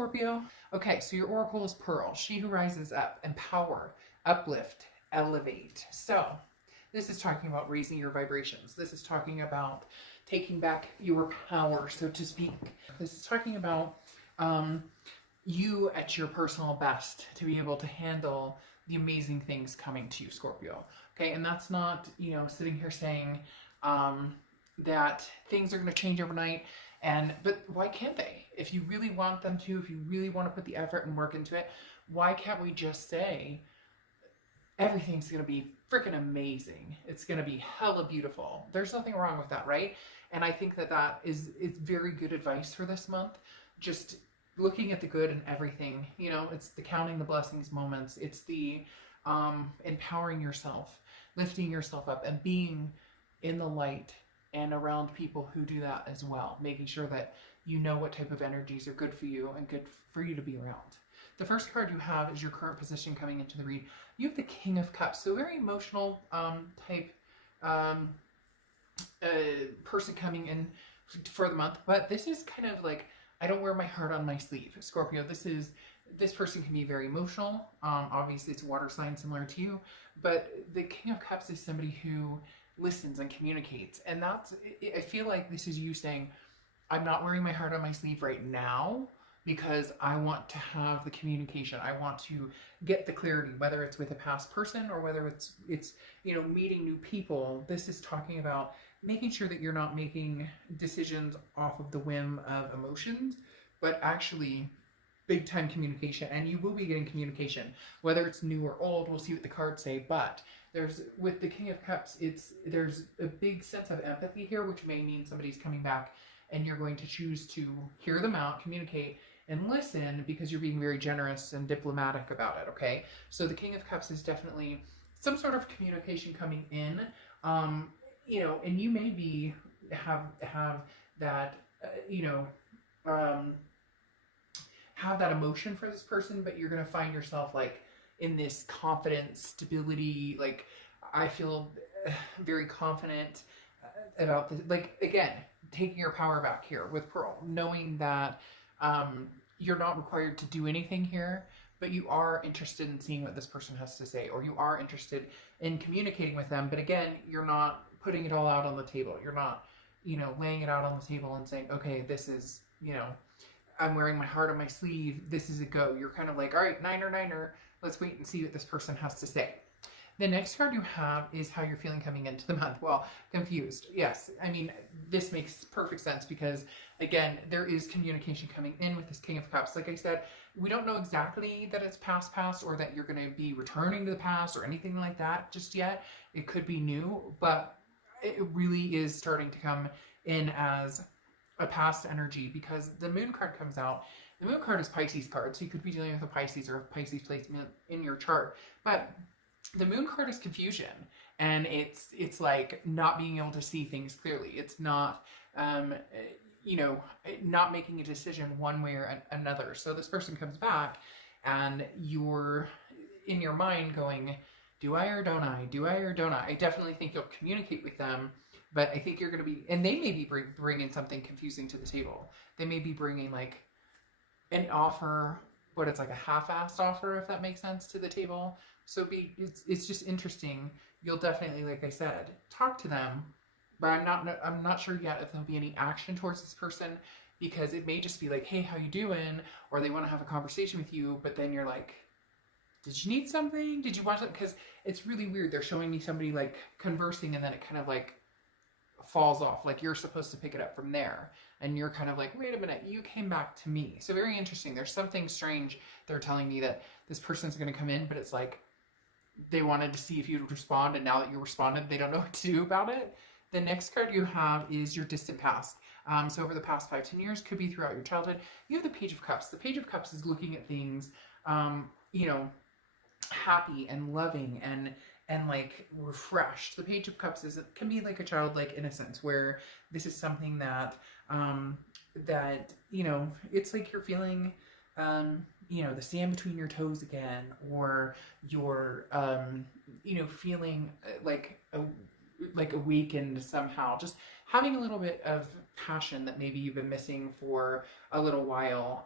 Scorpio. Okay, so your oracle is Pearl, she who rises up, empower, uplift, elevate. So this is talking about raising your vibrations. This is talking about taking back your power, so to speak. This is talking about you at your personal best to be able to handle the amazing things coming to you, Scorpio. Okay, and that's not, you know, sitting here saying that things are going to change overnight. But why can't they? If you really want them to, if you really want to put the effort and work into it, why can't we just say everything's going to be freaking amazing? It's going to be hella beautiful. There's nothing wrong with that, right? And I think that is very good advice for this month. Just looking at the good and everything, you know, it's the counting the blessings moments. It's the empowering yourself, lifting yourself up, and being in the light and around people who do that as well, making sure that you know what type of energies are good for you and good for you to be around. The first card you have is your current position coming into the read. You have the King of Cups, so very emotional type person coming in for the month, but this is kind of like, I don't wear my heart on my sleeve, Scorpio. This person can be very emotional. Obviously it's a water sign similar to you, but the King of Cups is somebody who listens and communicates. And I feel like this is you saying, I'm not wearing my heart on my sleeve right now because I want to have the communication. I want to get the clarity, whether it's with a past person or whether it's you know, meeting new people. This is talking about making sure that you're not making decisions off of the whim of emotions, but actually big time communication. And you will be getting communication, whether it's new or old. We'll see what the cards say, but with the King of Cups, there's a big sense of empathy here, which may mean somebody's coming back and you're going to choose to hear them out, communicate, and listen because you're being very generous and diplomatic about it, okay? So the King of Cups is definitely some sort of communication coming in, you know, and you may have that, you know, have that emotion for this person, but you're going to find yourself like in this confidence, stability, like I feel very confident about this. Like, again, taking your power back here with Pearl, knowing that you're not required to do anything here, but you are interested in seeing what this person has to say, or you are interested in communicating with them. But again, you're not putting it all out on the table. You're not, you know, laying it out on the table and saying, okay, this is, you know, I'm wearing my heart on my sleeve. This is a go. You're kind of like, all right, niner. Let's wait and see what this person has to say. The next card you have is how you're feeling coming into the month. Well, confused. Yes. I mean, this makes perfect sense because, again, there is communication coming in with this King of Cups. Like I said, we don't know exactly that it's past or that you're going to be returning to the past or anything like that just yet. It could be new, but it really is starting to come in as a past energy because the Moon card comes out. The Moon card is Pisces card, so you could be dealing with a Pisces or a Pisces placement in your chart. But the Moon card is confusion, and it's like not being able to see things clearly. It's not, you know, not making a decision one way or another. So this person comes back, and you're in your mind going, do I or don't I? Do I or don't I? I definitely think you'll communicate with them, but I think you're going to be, and they may be bringing something confusing to the table. They may be bringing like an offer, but it's like a half-assed offer, if that makes sense, to the table. So it's just interesting. You'll definitely, like I said, talk to them, but I'm not sure yet if there'll be any action towards this person because it may just be like, hey, how you doing? Or they want to have a conversation with you, but then you're like, did you need something? Did you want something? Because it's really weird. They're showing me somebody like conversing and then it kind of like falls off. Like you're supposed to pick it up from there. And you're kind of like, wait a minute, you came back to me. So very interesting. There's something strange. They're telling me that this person's going to come in, but it's like they wanted to see if you'd respond. And now that you responded, they don't know what to do about it. The next card you have is your distant past. So over the past 5-10 years, could be throughout your childhood. You have the Page of Cups. The Page of Cups is looking at things, you know, happy and loving and like refreshed. The Page of Cups can be like a childlike innocence, where this is something that that, you know, it's like you're feeling you know, the sand between your toes again, or you're you know, feeling like awakened somehow. Just having a little bit of passion that maybe you've been missing for a little while.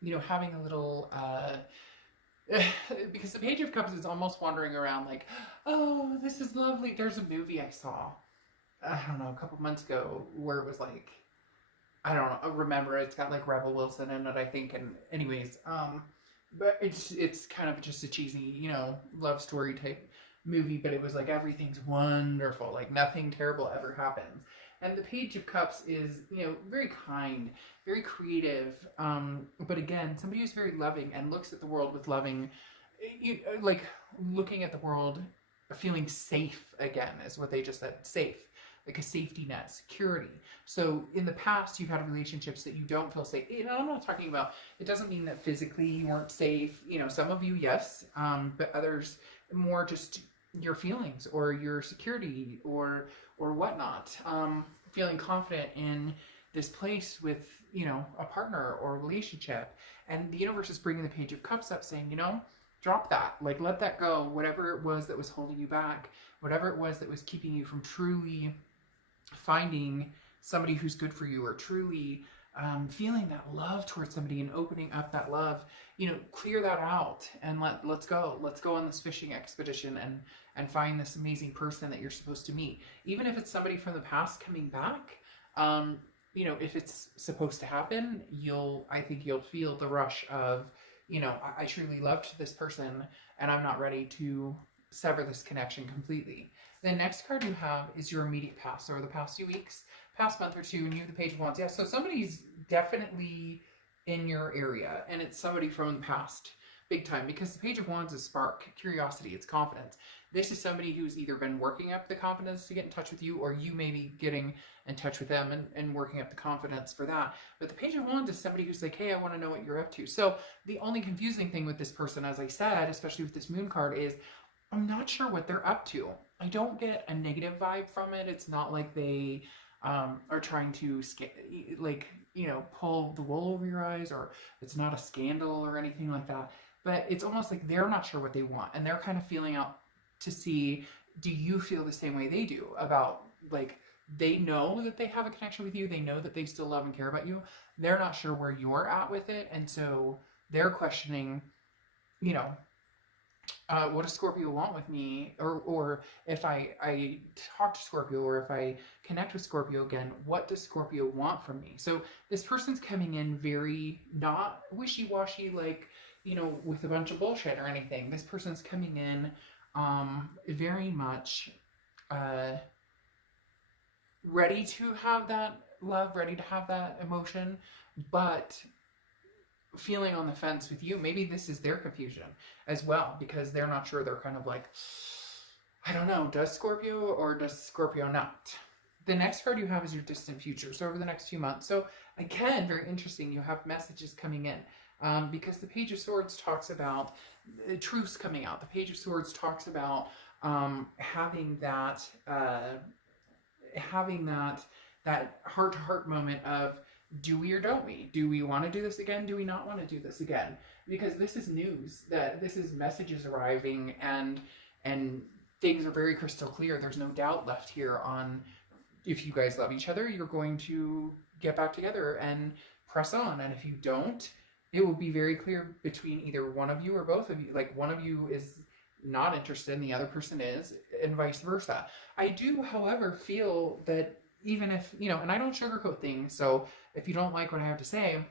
You know, having a little, because the Page of Cups is almost wandering around like, oh, this is lovely. There's a movie I saw, I don't know, a couple months ago where it was like, I don't know, remember, it's got like Rebel Wilson in it, I think, and anyways, but it's kind of just a cheesy, you know, love story type movie, but it was like everything's wonderful, like nothing terrible ever happens. And the Page of Cups is, you know, very kind, very creative, but again, somebody who's very loving and looks at the world with loving, like looking at the world, feeling safe again, is what they just said, safe. Like a safety net, security. So in the past, you've had relationships that you don't feel safe. You know, I'm not talking about, it doesn't mean that physically you weren't safe. You know, some of you, yes, but others more just your feelings or your security or whatnot. Feeling confident in this place with, you know, a partner or a relationship. And the universe is bringing the Page of Cups up saying, you know, drop that, like let that go, whatever it was that was holding you back, whatever it was that was keeping you from truly finding somebody who's good for you, or truly feeling that love towards somebody and opening up that love, you know, clear that out and let's go on this fishing expedition and find this amazing person that you're supposed to meet. Even if it's somebody from the past coming back, you know, if it's supposed to happen, I think you'll feel the rush of, you know, I truly loved this person and I'm not ready to sever this connection completely. The next card you have is your immediate past, or the past few weeks, past month or two, and you have the Page of Wands. Yeah, so somebody's definitely in your area, and it's somebody from the past, big time, because the Page of Wands is spark, curiosity, it's confidence. This is somebody who's either been working up the confidence to get in touch with you, or you may be getting in touch with them and working up the confidence for that. But the Page of Wands is somebody who's like, hey, I want to know what you're up to. So the only confusing thing with this person, as I said, especially with this Moon card, is I'm not sure what they're up to. I don't get a negative vibe from it. It's not like they are trying to, like, you know, pull the wool over your eyes, or it's not a scandal or anything like that. But it's almost like they're not sure what they want, and they're kind of feeling out to see, do you feel the same way they do about, like, they know that they have a connection with you. They know that they still love and care about you. They're not sure where you're at with it. And so they're questioning, you know, what does Scorpio want with me? Or if I talk to Scorpio, or if I connect with Scorpio again, what does Scorpio want from me? So this person's coming in very not wishy-washy, like, you know, with a bunch of bullshit or anything. This person's coming in very much ready to have that love, ready to have that emotion, but feeling on the fence with you. Maybe this is their confusion as well, because they're not sure. They're kind of like, I don't know, does Scorpio or does Scorpio not? The next card you have is your distant future. So over the next few months. So again, very interesting. You have messages coming in. Because the Page of Swords talks about truths coming out. The Page of Swords talks about having that heart-to-heart moment of, do we or don't we? Do we want to do this again? Do we not want to do this again? Because this is news, that this is messages arriving, and things are very crystal clear. There's no doubt left here on, if you guys love each other, you're going to get back together and press on. And if you don't, it will be very clear between either one of you or both of you. Like, one of you is not interested and the other person is, and vice versa. I do, however, feel that even if, you know, and I don't sugarcoat things, so if you don't like what I have to say,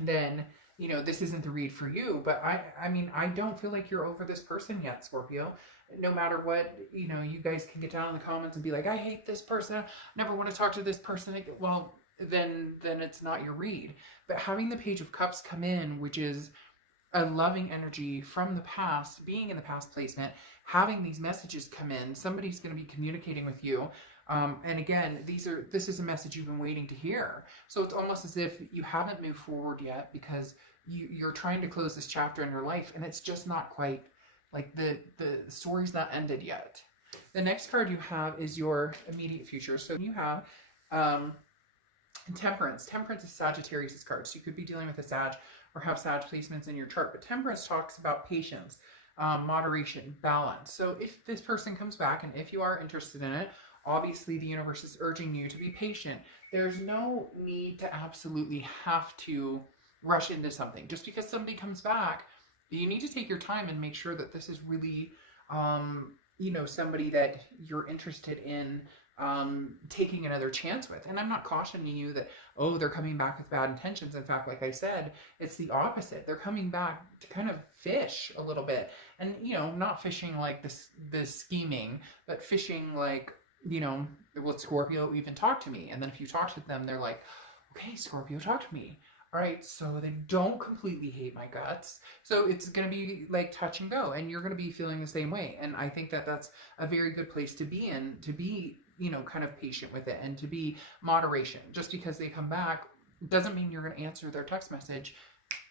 then, you know, this isn't the read for you. But I mean, I don't feel like you're over this person yet, Scorpio. No matter what, you know, you guys can get down in the comments and be like, I hate this person, I never want to talk to this person. Well, then it's not your read. But having the Page of Cups come in, which is a loving energy from the past, being in the past placement, having these messages come in, somebody's going to be communicating with you. And again, this is a message you've been waiting to hear. So it's almost as if you haven't moved forward yet, because you're trying to close this chapter in your life, and it's just not quite, like, the story's not ended yet. The next card you have is your immediate future. So you have Temperance. Temperance is Sagittarius' card. So you could be dealing with a Sag or have Sag placements in your chart. But Temperance talks about patience, moderation, balance. So if this person comes back, and if you are interested in it, obviously the universe is urging you to be patient. There's no need to absolutely have to rush into something. Just because somebody comes back, you need to take your time and make sure that this is really, you know, somebody that you're interested in taking another chance with. And I'm not cautioning you that, oh, they're coming back with bad intentions. In fact, like I said, it's the opposite. They're coming back to kind of fish a little bit. And, you know, not fishing like this scheming, but fishing like, you know, will Scorpio even talk to me? And then if you talk to them, they're like, okay, Scorpio, talk to me. All right, so they don't completely hate my guts. So it's going to be like touch and go, and you're going to be feeling the same way. And I think that that's a very good place to be in, to be, you know, kind of patient with it, and to be moderation. Just because they come back doesn't mean you're going to answer their text message,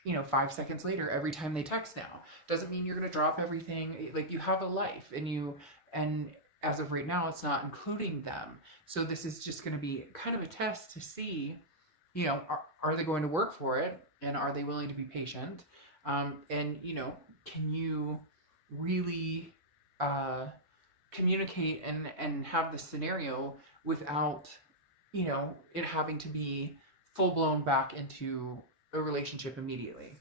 you know, 5 seconds later every time they text now. Doesn't mean you're going to drop everything. Like, you have a life, and as of right now, it's not including them. So this is just going to be kind of a test to see, you know, are they going to work for it, and are they willing to be patient? And, you know, can you really communicate and have the scenario without, you know, it having to be full-blown back into a relationship immediately?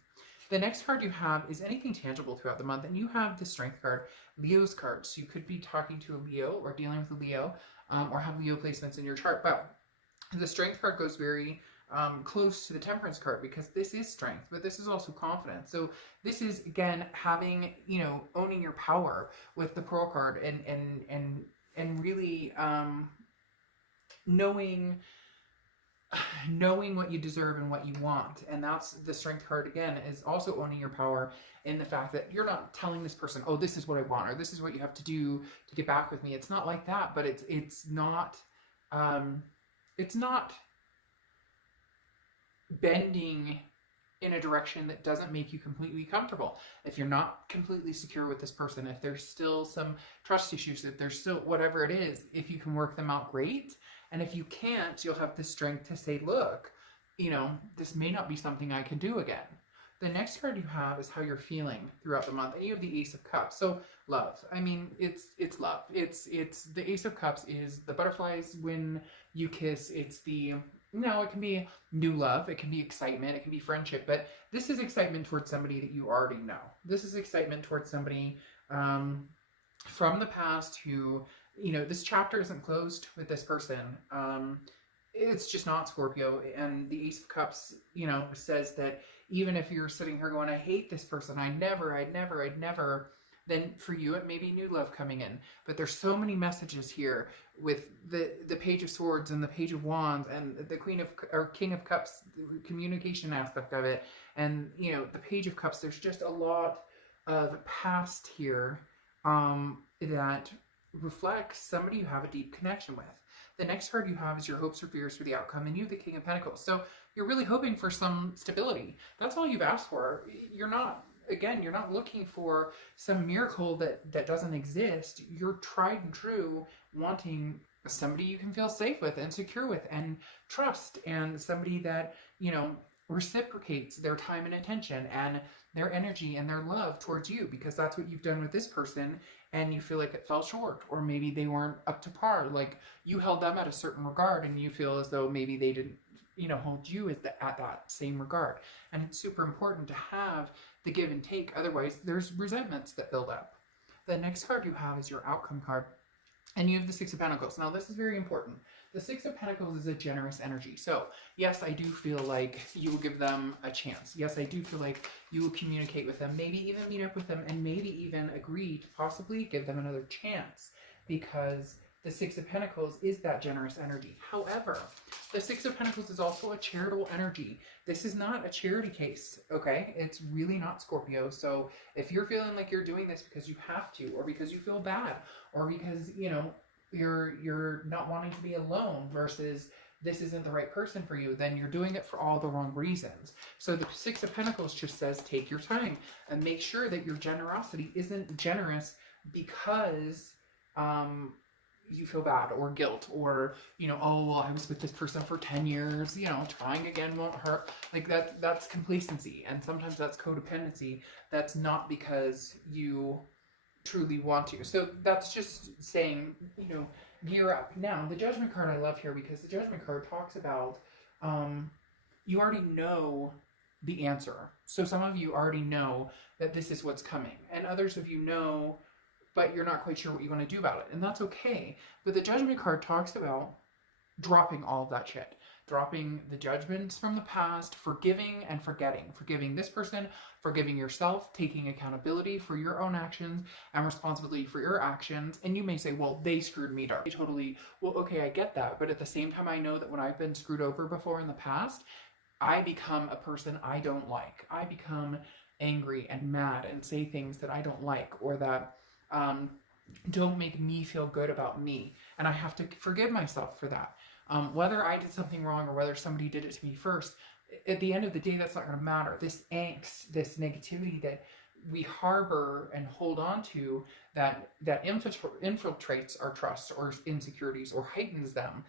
The next card you have is anything tangible throughout the month, and you have the Strength card, Leo's card. So you could be talking to a Leo or dealing with a Leo, or have Leo placements in your chart. But the Strength card goes very close to the Temperance card, because this is strength, but this is also confidence. So this is, again, having, you know, owning your power with the Pearl card, and really knowing what you deserve and what you want. And that's the Strength card, again, is also owning your power in the fact that you're not telling this person, oh, this is what I want, or this is what you have to do to get back with me. It's not like that, but it's not bending in a direction that doesn't make you completely comfortable. If you're not completely secure with this person, if there's still some trust issues, if there's still whatever it is, if you can work them out, great. And if you can't, you'll have the strength to say, look, you know, this may not be something I can do again. The next card you have is how you're feeling throughout the month, and you have the Ace of Cups. So love. I mean, it's love. It's the Ace of Cups is the butterflies when you kiss. It's the, no, it can be new love, it can be excitement, it can be friendship, but this is excitement towards somebody that you already know. This is excitement towards somebody from the past who, you know, this chapter isn't closed with this person. It's just not, Scorpio. And the Ace of Cups, you know, says that even if you're sitting here going, I hate this person, I'd never, then for you it may be new love coming in. But there's so many messages here with the Page of Swords and the Page of Wands and the King of Cups, the communication aspect of it, and, you know, the Page of Cups. There's just a lot of past here that reflects somebody you have a deep connection with. The next card you have is your hopes or fears for the outcome, and you have the King of Pentacles. So you're really hoping for some stability. That's all you've asked for. You're not, again, you're not looking for some miracle that doesn't exist. You're tried and true, wanting somebody you can feel safe with and secure with and trust, and somebody that, you know, reciprocates their time and attention and their energy and their love towards you, because that's what you've done with this person, and you feel like it fell short, or maybe they weren't up to par. Like, you held them at a certain regard, and you feel as though maybe they didn't, you know, hold you at that same regard. And it's super important to have the give and take, otherwise there's resentments that build up. The next card you have is your outcome card, and you have the Six of Pentacles. Now this is very important. The Six of Pentacles is a generous energy. So yes, I do feel like you will give them a chance. Yes, I do feel like you will communicate with them, maybe even meet up with them, and maybe even agree to possibly give them another chance, because the Six of Pentacles is that generous energy. However, the Six of Pentacles is also a charitable energy. This is not a charity case, okay? It's really not, Scorpio. So if you're feeling like you're doing this because you have to, or because you feel bad, or because, you know, you're not wanting to be alone versus this isn't the right person for you, then you're doing it for all the wrong reasons. So the Six of Pentacles just says, take your time and make sure that your generosity isn't generous because you feel bad or guilt, or, you know, oh, well, I was with this person for 10 years, you know, trying again won't hurt. Like that's complacency, and sometimes that's codependency. That's not because you truly want to. So that's just saying, you know, gear up. Now, the Judgment card I love here because the Judgment card talks about you already know the answer. So some of you already know that this is what's coming, and others of you know, but you're not quite sure what you want to do about it, and that's okay. But the Judgment card talks about dropping all of that shit. Dropping the judgments from the past, forgiving and forgetting. Forgiving this person, forgiving yourself, taking accountability for your own actions and responsibility for your actions. And you may say, well, they screwed me dark. Totally, well, okay, I get that. But at the same time, I know that when I've been screwed over before in the past, I become a person I don't like. I become angry and mad and say things that I don't like, or that don't make me feel good about me. And I have to forgive myself for that. Whether I did something wrong or whether somebody did it to me first, at the end of the day, that's not going to matter. This angst, this negativity that we harbor and hold on to, that infiltrates our trust or insecurities or heightens them,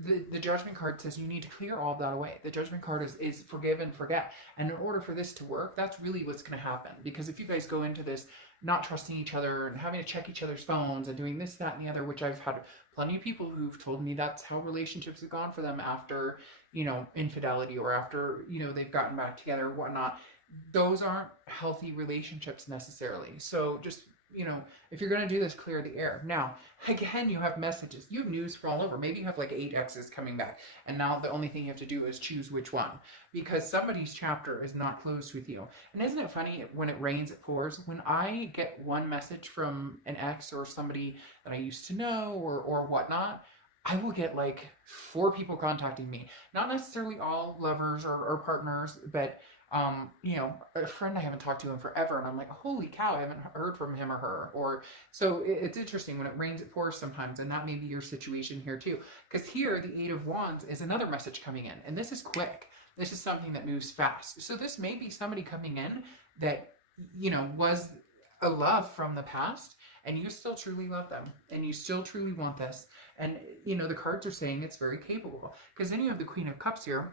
the Judgment card says you need to clear all of that away. The Judgment card is forgive and forget. And in order for this to work, that's really what's going to happen. Because if you guys go into this not trusting each other and having to check each other's phones and doing this, that, and the other, which I've had plenty of people who've told me that's how relationships have gone for them after, you know, infidelity, or after, you know, they've gotten back together, whatnot. Those aren't healthy relationships necessarily. So just, you know, if you're going to do this, clear the air. Now, again, you have messages. You have news for all over. Maybe you have like 8 exes coming back. And now the only thing you have to do is choose which one. Because somebody's chapter is not closed with you. And isn't it funny, when it rains, it pours? When I get one message from an ex or somebody that I used to know or whatnot, I will get like 4 people contacting me. Not necessarily all lovers or partners, but you know, a friend I haven't talked to in forever, and I'm like, holy cow, I haven't heard from him or her. Or so it's interesting, when it rains it pours sometimes, and that may be your situation here too. Because here the 8 of Wands is another message coming in, and this is quick. This is something that moves fast. So this may be somebody coming in that, you know, was a love from the past, and you still truly love them, and you still truly want this. And you know, the cards are saying it's very capable, because then you have the Queen of Cups here.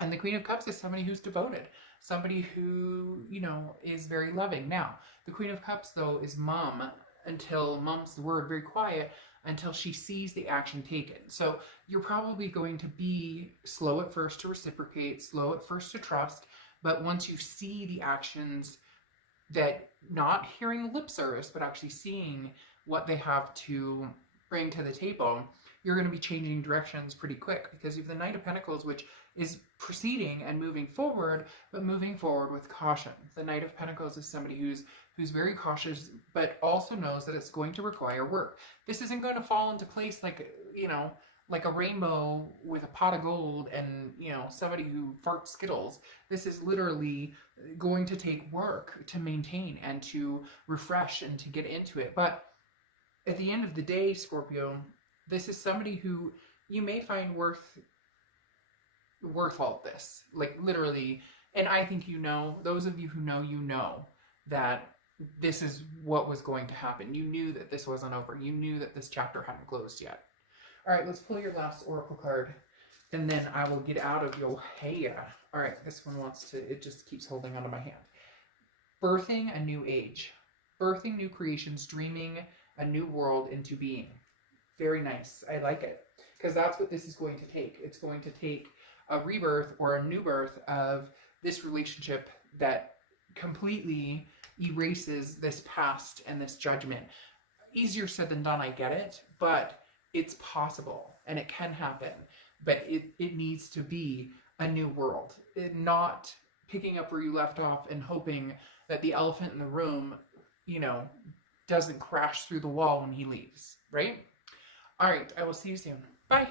And the Queen of Cups is somebody who's devoted, somebody who, you know, is very loving. Now, the Queen of Cups, though, is mom, until mom's the word, very quiet, until she sees the action taken. So you're probably going to be slow at first to reciprocate, slow at first to trust, but once you see the actions, that not hearing lip service, but actually seeing what they have to bring to the table, you're going to be changing directions pretty quick, because you have the Knight of Pentacles, which is proceeding and moving forward, but moving forward with caution. The Knight of Pentacles is somebody who's very cautious, but also knows that it's going to require work. This isn't going to fall into place like, you know, like a rainbow with a pot of gold and, you know, somebody who farts Skittles. This is literally going to take work to maintain and to refresh and to get into it. But at the end of the day, Scorpio, this is somebody who you may find worth all of this, like literally. And I think, you know, those of you who know, you know that this is what was going to happen. You knew that this wasn't over. You knew that this chapter hadn't closed yet. All right, let's pull your last oracle card, and then I will get out of your hair. All right, this one wants to, it just keeps holding onto my hand. Birthing a new age. Birthing new creations, dreaming a new world into being. Very nice. I like it, because that's what this is going to take. It's going to take a rebirth or a new birth of this relationship that completely erases this past and this judgment. Easier said than done, I get it, but it's possible and it can happen. But it needs to be a new world. Not picking up where you left off and hoping that the elephant in the room, you know, doesn't crash through the wall when he leaves, right? All right, I will see you soon. Bye.